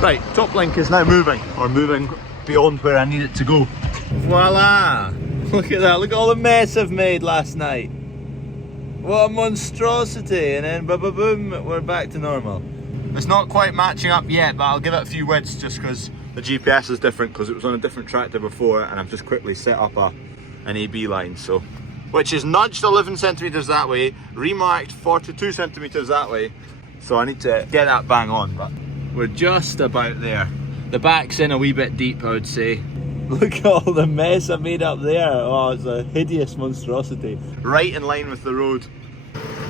Right, top link is now moving, or moving beyond where I need it to go. Voila! Look at that, look at all the mess I've made last night. What a monstrosity, and then boom, we're back to normal. It's not quite matching up yet, but I'll give it a few widths just because the GPS is different, because it was on a different tractor before, and I've just quickly set up an AB line, so which is nudged 11 centimeters that way, remarked 42 centimeters that way, so I need to get that bang on, but we're just about there. The back's in a wee bit deep, I would say. Look at all the mess I made up there. Oh, it's a hideous monstrosity. Right in line with the road.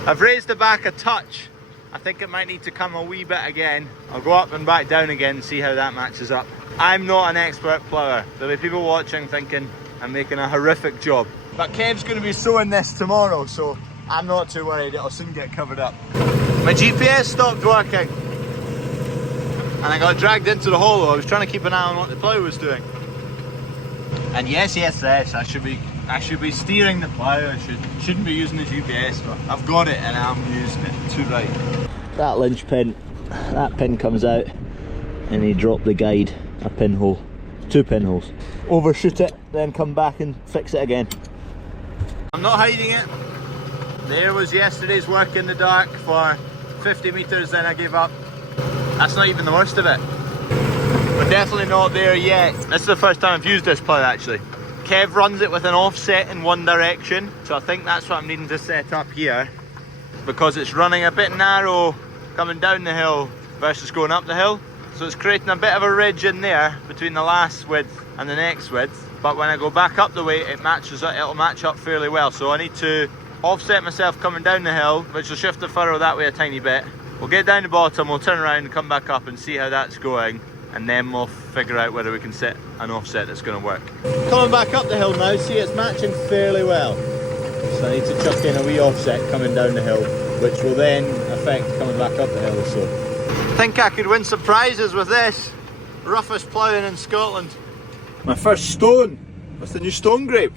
I've raised the back a touch. I think it might need to come a wee bit again. I'll go up and back down again and see how that matches up. I'm not an expert plougher. There'll be people watching thinking I'm making a horrific job. But Kev's going to be sowing this tomorrow, so I'm not too worried. It'll soon get covered up. My GPS stopped working. And I got dragged into the hollow. I was trying to keep an eye on what the plough was doing. And yes, I should be steering the plough. I shouldn't be using the GPS, but I've got it and I'm using it too right. That linchpin, that pin comes out and he dropped the guide a pinhole, 2 pinholes. Overshoot it, then come back and fix it again. I'm not hiding it. There was yesterday's work in the dark for 50 meters, then I gave up. That's not even the worst of it. We're definitely not there yet. This is the first time I've used this plough actually. Kev runs it with an offset in one direction, so I think that's what I'm needing to set up here, because it's running a bit narrow coming down the hill versus going up the hill. So it's creating a bit of a ridge in there between the last width and the next width, but when I go back up the way it'll match up fairly well. So I need to offset myself coming down the hill, which will shift the furrow that way a tiny bit. We'll get down the bottom, we'll turn around and come back up and see how that's going, and then we'll figure out whether we can set an offset that's going to work. Coming back up the hill now, see it's matching fairly well. So I need to chuck in a wee offset coming down the hill, which will then affect coming back up the hill or so. I think I could win some prizes with this. Roughest ploughing in Scotland. My first stone with the new stone grape.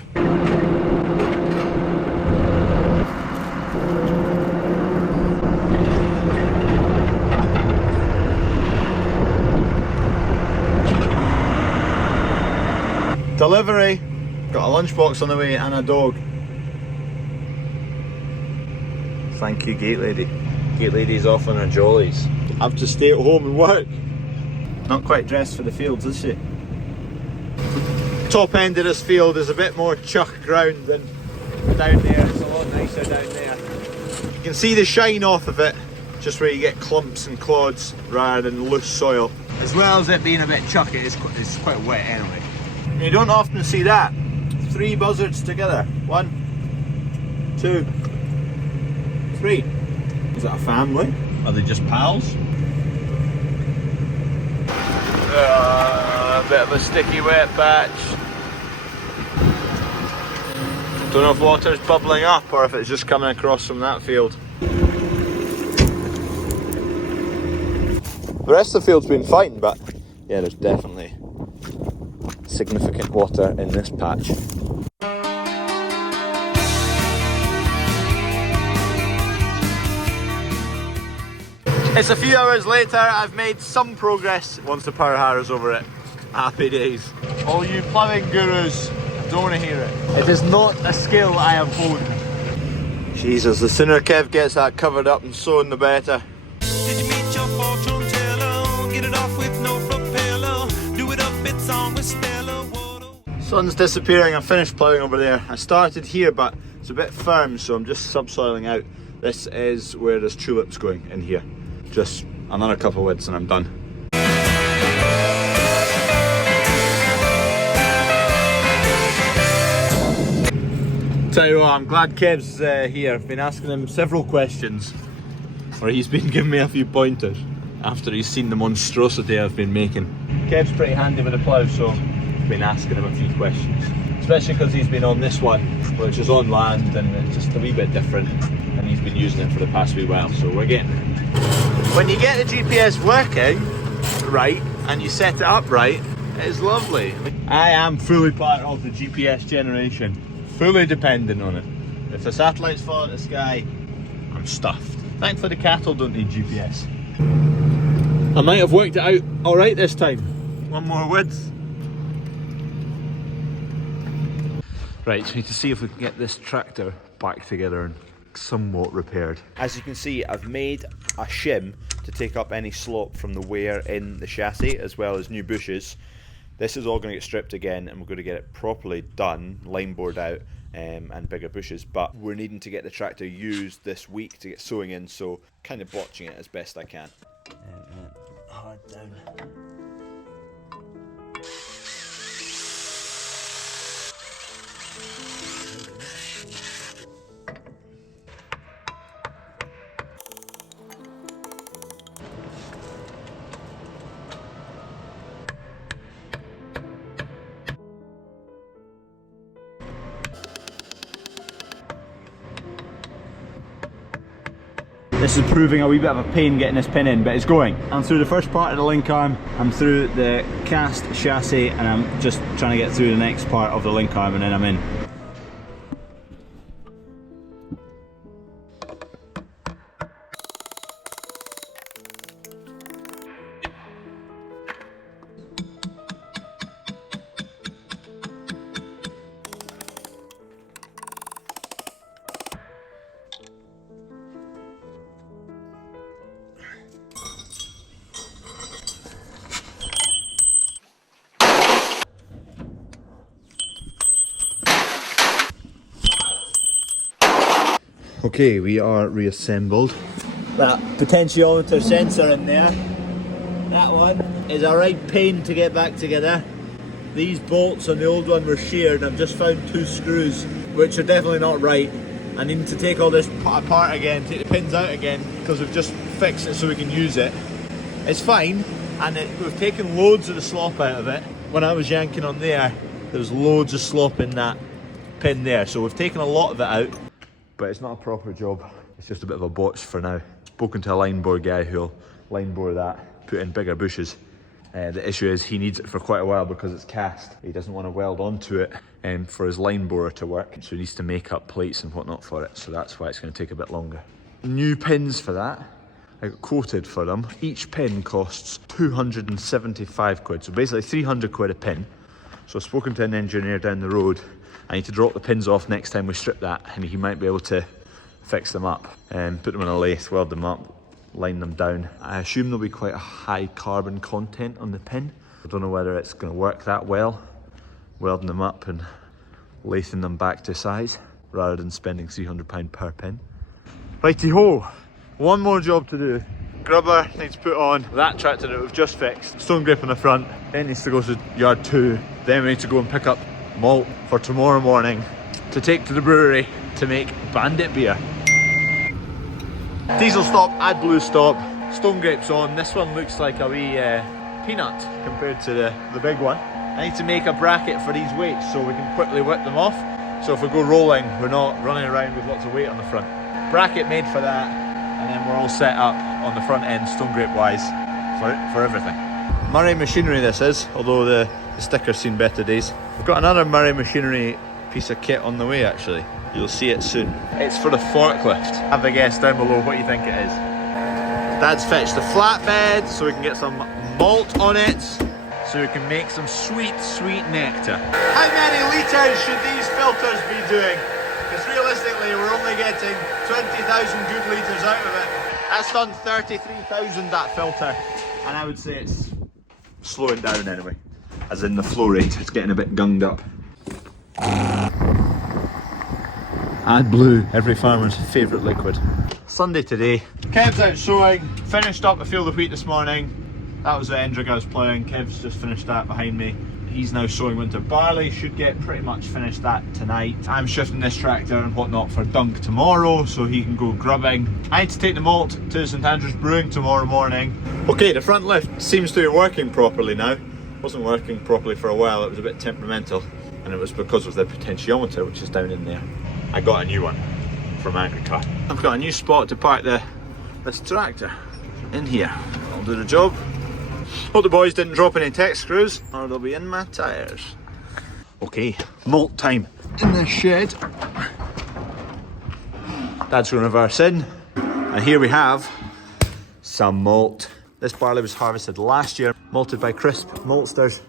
Delivery, got a lunchbox on the way and a dog. Thank you, gate lady. Gate lady's off on her jollies. I have to stay at home and work. Not quite dressed for the fields, is she? Top end of this field is a bit more chuck ground than down there. It's a lot nicer down there. You can see the shine off of it, just where you get clumps and clods rather than loose soil. As well as it being a bit chucky, it's quite wet anyway. You don't often see that. 3 buzzards together. 1, 2, 3. Is that a family? Are they just pals? A bit of a sticky wet patch. Don't know if water's bubbling up or if it's just coming across from that field. The rest of the field's been fine, but yeah, there's definitely significant water in this patch. It's a few hours later, I've made some progress once the power harrow's over it. Happy days. All you ploughing gurus, I don't want to hear it. It is not a skill I have honed. Jesus, the sooner Kev gets that covered up and sown, the better. Did you meet your fortune teller? Get it off with no propeller. Do it up, it's on with Stella. Sun's disappearing, I finished ploughing over there. I started here, but it's a bit firm, so I'm just subsoiling out. This is where there's tulips going in here. Just another couple of widths and I'm done. Tell you what, I'm glad Kev's here. I've been asking him several questions, or he's been giving me a few pointers after he's seen the monstrosity I've been making. Kev's pretty handy with the plough, so I've been asking him a few questions. Especially because he's been on this one, which is on land and it's just a wee bit different, and he's been using it for the past wee while, so we're getting it. When you get the GPS working right and you set it up right, it's lovely. I am fully part of the GPS generation, fully dependent on it. If the satellites fall out of the sky, I'm stuffed. Thankfully the cattle don't need GPS. I might have worked it out alright this time. One more width. Right, so we need to see if we can get this tractor back together and somewhat repaired. As you can see, I've made a shim to take up any slope from the wear in the chassis, as well as new bushes. This is all going to get stripped again, and we're going to get it properly done, line bored out, and bigger bushes. But we're needing to get the tractor used this week to get sewing in, so kind of botching it as best I can. Hard down. This is proving a wee bit of a pain getting this pin in, but it's going. I'm through the first part of the link arm, I'm through the cast chassis, and I'm just trying to get through the next part of the link arm, and then I'm in. Okay, we are reassembled. That potentiometer sensor in there, that one is a right pain to get back together. These bolts on the old one were sheared, and I've just found 2 screws, which are definitely not right. I need to take all this apart again, take the pins out again, because we've just fixed it so we can use it. It's fine, and we've taken loads of the slop out of it. When I was yanking on there was loads of slop in that pin there, so we've taken a lot of it out. But it's not a proper job, it's just a bit of a botch for now. Spoken to a line bore guy who'll line bore that, put in bigger bushes. The issue is he needs it for quite a while because it's cast. He doesn't want to weld onto it for his line borer to work, so he needs to make up plates and whatnot for it, so that's why it's going to take a bit longer. New pins for that, I got quoted for them. Each pin costs 275 quid, so basically 300 quid a pin. So I've spoken to an engineer down the road. I need to drop the pins off next time we strip that, and he might be able to fix them up and put them in a lathe, weld them up, line them down. I assume there'll be quite a high carbon content on the pin. I don't know whether it's going to work that well, welding them up and lathing them back to size rather than spending £300 per pin. Righty ho, one more job to do. Grubber needs put on that tractor that we've just fixed, stone grip on the front, then needs to go to yard 2, then we need to go and pick up malt for tomorrow morning to take to the brewery to make Bandit beer. Diesel stop, AdBlue stop, stone grapes on. This one looks like a wee peanut compared to the big one. I need to make a bracket for these weights so we can quickly whip them off, so if we go rolling we're not running around with lots of weight on the front. Bracket made for that, and then we're all set up on the front end stone grape wise for everything. Murray Machinery this is, although the sticker's seen better days. We've got another Murray Machinery piece of kit on the way actually. You'll see it soon. It's for the forklift. Have a guess down below what you think it is. Dad's fetched the flatbed so we can get some malt on it, so we can make some sweet, sweet nectar. How many litres should these filters be doing? Because realistically we're only getting 20,000 good litres out of it. That's done 33,000 that filter, and I would say it's slowing down anyway. As in the flow rate, it's getting a bit gunged up. AdBlue, every farmer's favourite liquid. Sunday today. Kev's out sowing, finished up a field of wheat this morning. That was the Endrick I was ploughing. Kev's just finished that behind me. He's now sowing winter barley, should get pretty much finished that tonight. I'm shifting this tractor and whatnot for Dunk tomorrow so he can go grubbing. I need to take the malt to St Andrews Brewing tomorrow morning. Okay, the front lift seems to be working properly now. Wasn't working properly for a while, it was a bit temperamental, and it was because of the potentiometer which is down in there. I got a new one from Agricar. I've got a new spot to park this tractor in here. I'll do the job. Hope the boys didn't drop any tech screws or they'll be in my tyres. Okay, malt time in the shed. Dad's going to reverse in, and here we have some malt. This barley was harvested last year, malted by Crisp Maltsters.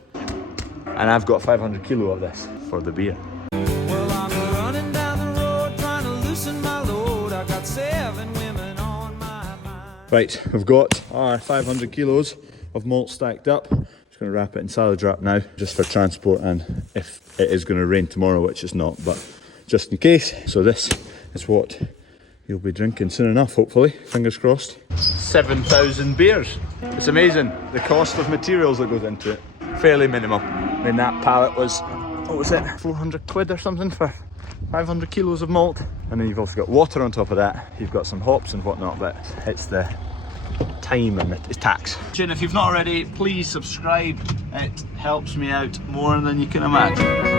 And I've got 500 kilo of this for the beer. Well, I'm running down the road trying to loosen my load. I got 7 women on my mind. Right, we've got our 500 kilos of malt stacked up. Just going to wrap it in salad wrap now, just for transport and if it is going to rain tomorrow, which it's not, but just in case. So this is what you'll be drinking soon enough, hopefully. Fingers crossed. 7,000 beers. It's amazing the cost of materials that goes into it. Fairly minimal. I mean, that pallet was, what was it, 400 quid or something for 500 kilos of malt. And then you've also got water on top of that. You've got some hops and whatnot, but it's the time and the tax. If you've not already, please subscribe. It helps me out more than you can imagine.